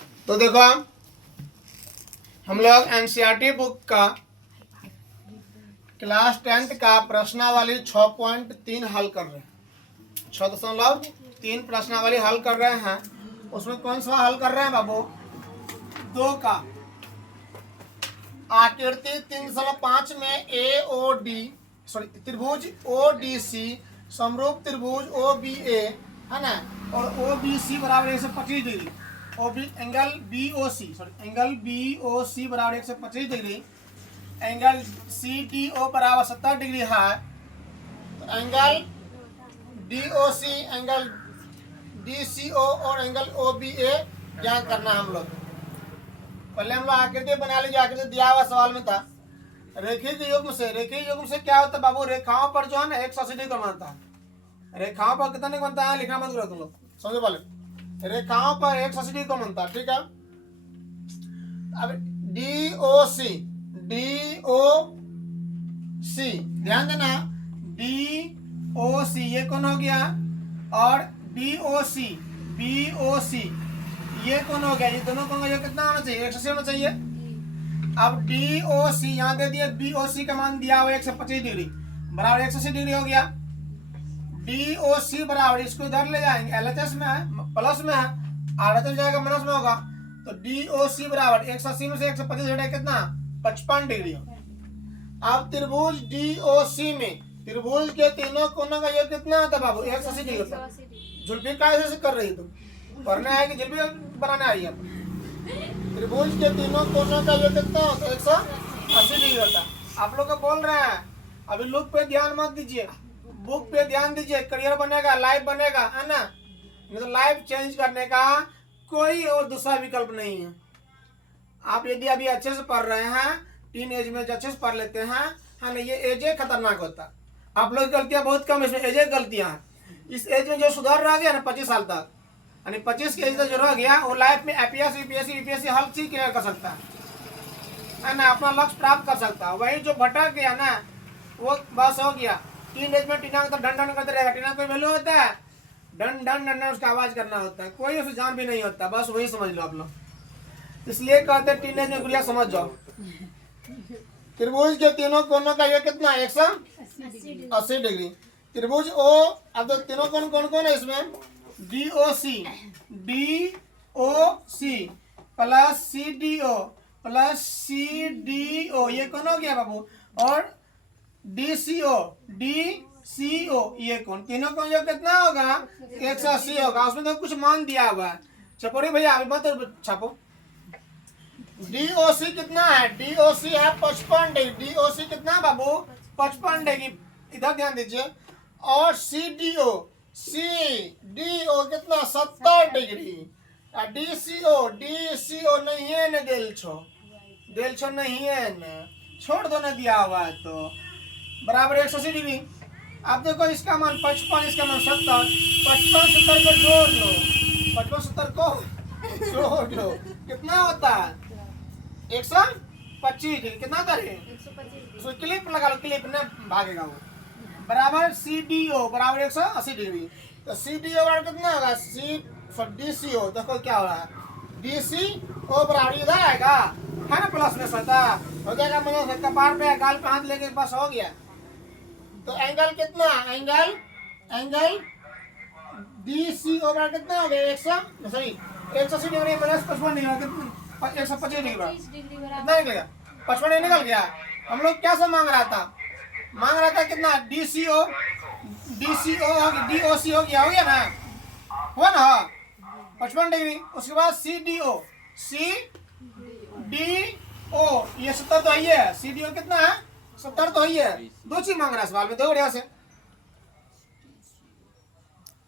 तो देखो हम लोग एनसीईआरटी बुक का क्लास 10th का प्रश्नावली 6.3 हल कर रहे हैं। 6.3 प्रश्नावली हल कर रहे हैं। उसमें कौन सा हल कर रहे हैं बाबू? 2 का आकृति 3.5 में त्रिभुज ODC समरूप त्रिभुज OBA है ना, और OBC बराबर 125 डिग्री, एंगल BOC बराबर 125 डिग्री, एंगल CDO बराबर 70 डिग्री है। तो एंगल DOC, एंगल DCO और एंगल OBA ज्ञात करना है हम लोग। पहले हम लोग आकृति बना लीजिए। आकृति दिया हुआ सवाल में था रेखीय युग्म से क्या होता है बाबू? रेखाओं पर जो है ना 180 डिग्री का बनता है। रेखाओं पर कितना नहीं बनता है, लिखना मत करो तुम लोग, समझो पहले। रेखाओं पर 180 डिग्री का बनता है, ठीक है। अब DOC ध्यान देना, DOC ये कौन हो गया, और BOC ये कौन हो गया? ये दोनों कौन हो गया? कितना होना चाहिए? 180 होना चाहिए। अब DOC यहाँ दे दिया, BOC का मान दिया हुआ 125 डिग्री बराबर 180 डिग्री हो गया। DOC बराबर, इसको इधर ले जाएंगे, LHS में है, प्लस में है, RHS जाएगा माइनस में होगा। तो DOC बराबर 180 में से 125 हटाए कितना? 55 डिग्री। अब त्रिभुज DOC में त्रिभुज के तीनों कोनों का योग कितना होता है बाबू? 180 डिग्री होता है। जुल्फी कैसे कर रही तुम? पढ़ने आएगी, जुल्फी बनाने आई है। त्रिभुज के तीनों कोनों का योग कितना होता है? 180 डिग्री होता है। आप लोग को बोल रहे हैं, अभी लुक पे ध्यान मत दीजिए, बुक पे ध्यान दीजिए। करियर बनेगा, लाइफ बनेगा, है ना। नहीं तो लाइफ चेंज करने का कोई और दूसरा विकल्प नहीं है। आप यदि अभी अच्छे से पढ़ रहे हैं, टीन एज में अच्छे से पढ़ लेते हैं, है ना, ये एज खतरनाक होता है। आप लोग गलतियां बहुत कम, इसमें एज गलतियां हैं। इस एज में जो सुधार रह गया ना 25 साल तक, यानी 25 के एज तक जो रह गया, वो लाइफ में APS UPSC हर चीज क्लियर कर सकता है ना, अपना लक्ष्य प्राप्त कर सकता है। वही जो भटक गया ना, वो बस हो गया। टीन एज में टीना तो डन डन करते रहेगा। टीना कोई वैल्यू होता है? डन डन डन उसका आवाज करना होता है, कोई उसे जान भी नहीं होता। बस वही समझ लो आप लोग। इसलिए कहते हैं टीन एज में गुड़िया समझ जाओ। त्रिभुज के तीनों कोनों का योग कितना? 180 डिग्री। त्रिभुज O, अब तो तीनों कोण कौन कौन है इसमें? DOC प्लस CDO ये कौन हो गया बाबू? और DCO ये कौन? तीनों का योग कितना होगा? 180 होगा। उसमें तो कुछ मान दिया हुआ है। छपोरी भैया अभी मत छापो। DOC कितना है? DOC है 55 डिग्री। DOC कितना बाबू? 55 डिग्री, इधर ध्यान दीजिए। और CDO कितना? 70 डिग्री। DCO नहीं है न, दिल छो नहीं है न, छोड़ दो न, दिया हुआ है तो बराबर 180 डिग्री। आप देखो इसका मान 55, इसका मान 70। 55 70 को जोड़ लो, 55 70 को जोड़ लो, कितना होता है? 125 डिग्री। कितना करे? 125। उसको क्लिप लगा लो, क्लिप न भागेगा वो। बराबर CDO बराबर 180 डिग्री। तो CDO बराबर कितना होगा? DCO देखो क्या हो रहा है। DCO बराबर इधर आएगा, है ना, प्लस में 70 हो जाएगा। मैंने कपार पे गाल पे हाथ लेके बस हो गया। तो एंगल कितना? एंगल DCO बराबर कितना हो गया? 180 डिग्री माइनस 55 डिग्री, 125 डिग्री कितना निकलेगा? 55 डिग्री निकल गया। हम लोग क्या सब मांग रहा था कितना? DOC हो गया ना, हुआ ना 55 डिग्री। उसके बाद CDO ये 70 तो है। CDO कितना है? 70 तो है। दो चीज मांग रहा है सवाल में, दो बढ़िया से।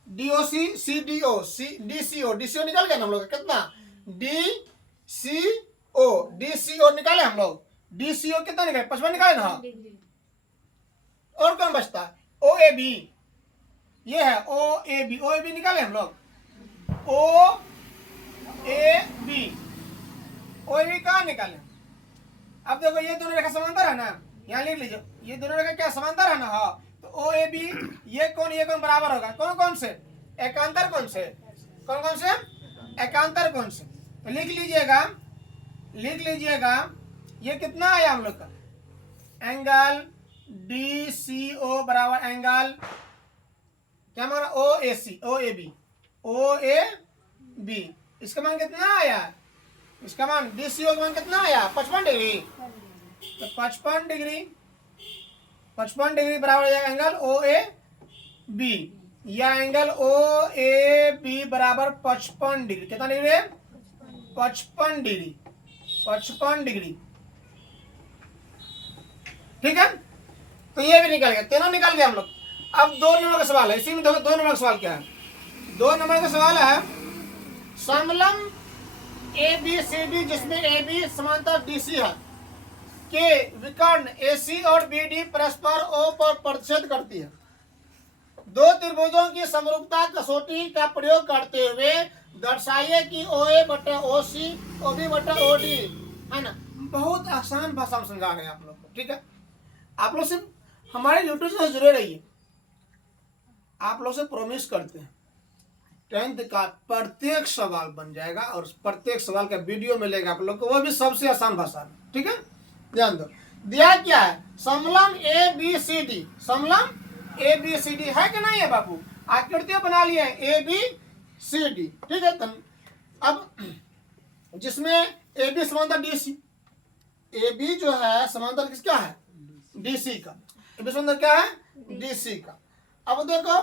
DOC DCO निकल गया ना हम लोग का? कितना? DCO निकाले हम लोग। DCO कितना निकाले? 55 निकाले ना। और कौन बचता है? OAB ये है, OAB निकाले हम लोग। OAB कहाँ निकाले? अब देखो ये दोनों रेखा समांतर है ना, यहाँ लिख लीजिए, ये दोनों रेखा क्या समांतर है ना? हाँ। तो OAB ये कौन बराबर होगा? कौन कौन से? एकांतर कौन से? एकांतर कौन से? तो लिख लीजिएगा ये कितना आया हम लोग का एंगल DCO बराबर एंगल क्या हमारा OAB। इसका मान कितना आया, इसका मान DCO का मान कितना आया 55 डिग्री। तो 55 डिग्री बराबर हो जाएगा एंगल OAB, या एंगल OAB बराबर 55 डिग्री। कितना डिग्री है 55 डिग्री। ठीक है, तो ये भी निकल गया, तीनों निकल गया हम लोग। अब 2 नंबर का सवाल है, इसी में देखो 2 नंबर का सवाल क्या है। 2 नंबर का सवाल है समलंब ABCD जिसमें AB समांतर DC है के विकर्ण AC और BD परस्पर O पर प्रतिच्छेद करती है। 2 त्रिभुजों की समरूपता कसौटी का प्रयोग करते हुए दर्शाइए कि OA बटा OC OB बटा OD है ना। बहुत आसान भाषा में समझा रहे हैं आप लोग को। ठीक है, आप लोग सिर्फ हमारे यूट्यूब से जुड़े रहिए। आप लोग से प्रॉमिस करते हैं 10th का प्रत्येक सवाल बन जाएगा और प्रत्येक सवाल का वीडियो मिलेगा आप लोग को, वो भी सबसे आसान भाषा में। ठीक है, ध्यान दो। दिया क्या है समलंब ABCD, समलंब ABCD है कि नहीं है बाबू, आकृतियां बना लिए ABCD। ठीक है, अब जिसमें AB समांतर DC, AB जो है समांतर किसका है DC का, AB समांतर क्या है DC का। अब देखो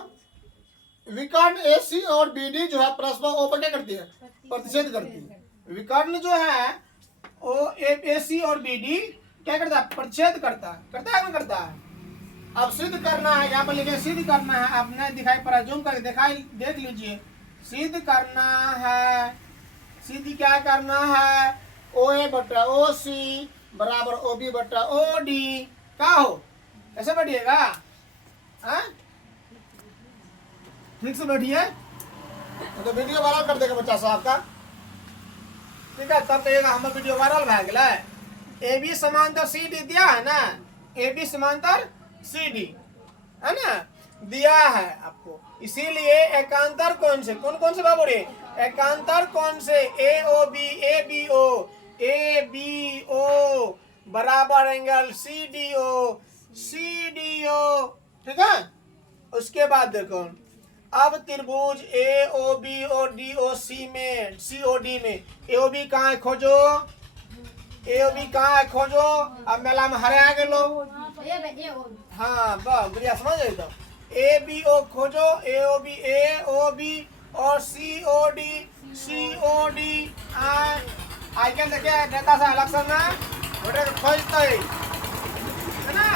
विकर्ण AC और BD जो है परस्पर O पर क्या करती है प्रतिच्छेद करती है। विकर्ण जो है AC और BD क्या करता है प्रतिच्छेद करता है नहीं करता है। अब सिद्ध करना है, यहाँ पर लिखे सिद्ध करना है, आपने दिखाई पड़ा जूम करके देख लीजिए। सिद्ध करना है, सिद्ध क्या करना है OA बटा OC बराबर OB बटा OD क्या हो, ऐसे बैठिएगा ठीक से बैठिए, तो वीडियो वायरल कर देगा बच्चा साहब का। ठीक है, तब कहिएगा हमारा वीडियो वायरल भा गया। AB समांतर CD दिया है ना, AB समांतर CD है ना दिया है आपको, इसीलिए एकांतर कौन से कौन से बाबू रे एकांतर कौन से ABO बराबर एंगल CDO। ठीक है, उसके बाद देखो अब त्रिभुज AOB और DOC में COD में AOB कहाँ है खोजो, AOB कहाँ है खोजो। अब मेला में हरे आ गए लोग, हाँ बस बढ़िया समझ गए। तो ABO खोजो, AOB और COD आइकन देखिए नेता से अलग से ना बेटे खोजते है ना।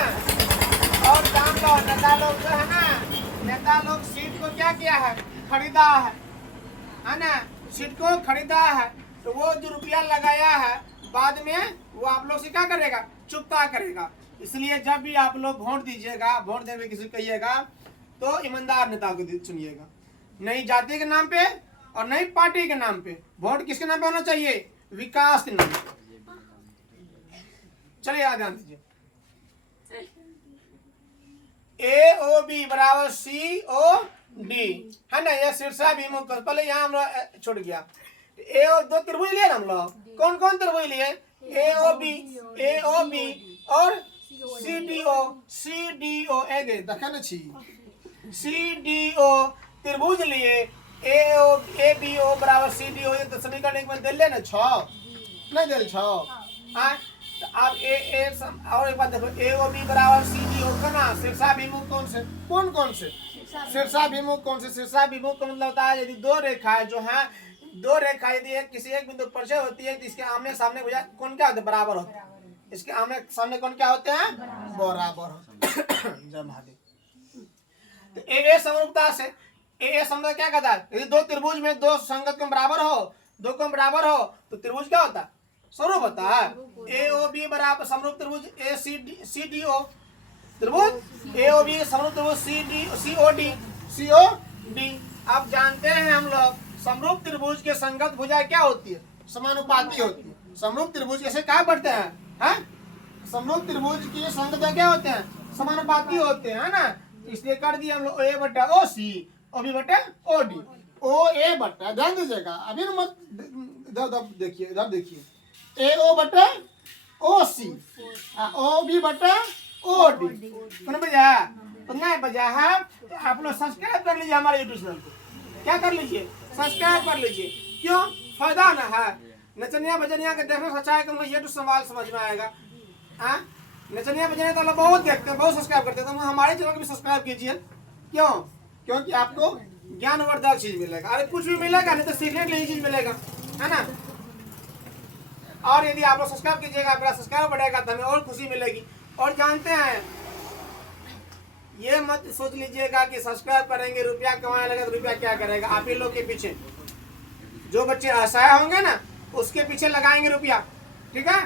और जान लो नेता लोग जो है ना, नेता लोग सीट को क्या किया है खरीदा है ना, सीट को खरीदा है। तो वो जो रुपया लगाया है बाद में वो आप लोग से क्या करेगा चुकता करेगा। इसलिए जब भी आप लोग वोट दीजिएगा, वोट देने किसी को कहिएगा तो ईमानदार नेता को चुनिएगा, नहीं जाति के नाम पे और नहीं पार्टी के नाम पे। वोट किसके नाम पे होना चाहिए विकास के नाम पे। चलिए ध्यान दीजिए AOB बराबर COD है ना, ये शीर्षाभिमुख पहले यहाँ हम लोग छूट गया। दो त्रिभुज लिए ना हम लोग, कौन कौन त्रिभुज लिए AOB और CDO एक देखा ना छी CDO त्रिभुज लिए ABO बराबर CDO, ये तो समीकरण एक बार दे ले ना 6 नहीं दे 6। अब और एक बात देखो AOB बराबर CDO का ना शीर्षाभिमुख कौन से शीर्षाभिमुख कौन से शीर्षाभिमुख का मतलब होता है यदि दो रेखाएं जो है दो रेखा यदि किसी एक बिंदु परिचय होती है तो इसके आमने सामने कौन क्या होते हैं बराबर होते हैं, इसके आमने सामने कौन क्या होते हैं बराबर होते हैं। जय महादेव। तो ए समरूपता से ए समरूपता क्या कहता है, यदि दो त्रिभुज में दो संगत कोण बराबर हो, दो कोण बराबर हो तो त्रिभुज क्या होता है स्वरूप होता है। AOB बराबर समरूप त्रिभुज CDO त्रिभुज AOB समरूप त्रिभुज COD। आप जानते हैं हम लोग समरूप त्रिभुज के संगत भुजा क्या होती है समानुपाती होती है। समरूप त्रिभुज कैसे क्या बढ़ते हैं समरूप त्रिभुज की संगत क्या होते हैं समानुपाती होते हैं ना। इसलिए कर दिया हम लोग A बटा OC OB बटा OD OA बटा ध्यान दीजिएगा अभी मत इधर इधर देखिए, इधर देखिए, ए ओ बटा ओ सी, ओ बी बटा ओ डी। कौन बजा? तो नहीं बजा है तो आप लोग सब्सक्राइब कर लीजिए हमारे यूट्यूब चैनल को। क्या कर लीजिए? सब्सक्राइब कर लीजिए। क्यों? फायदा ना है। नचनिया बजनिया के देखने सच्चाई का ये तो सवाल समझ में आएगा। हाँ, नचनिया बजनिया तो लोग बहुत देखते हैं, बहुत सब्सक्राइब करते हैं, तो हमारे चैनल को भी सब्सक्राइब कीजिए। क्यों? क्योंकि आपको ज्ञानवर्धक चीज मिलेगा। अरे कुछ भी मिलेगा नहीं तो सीखने के लिए चीज मिलेगा, है ना। और यदि आप लोग सब्सक्राइब कीजिएगा, मेरा सब्सक्राइब बढ़ेगा तो हमें और खुशी मिलेगी। और जानते हैं, ये मत सोच लीजिएगा कि सब्सक्राइब करेंगे रुपया कमाने लगे तो रुपया क्या करेगा। आप ही लोग के पीछे जो बच्चे असहाय होंगे ना, उसके पीछे लगाएंगे रुपया, ठीक है।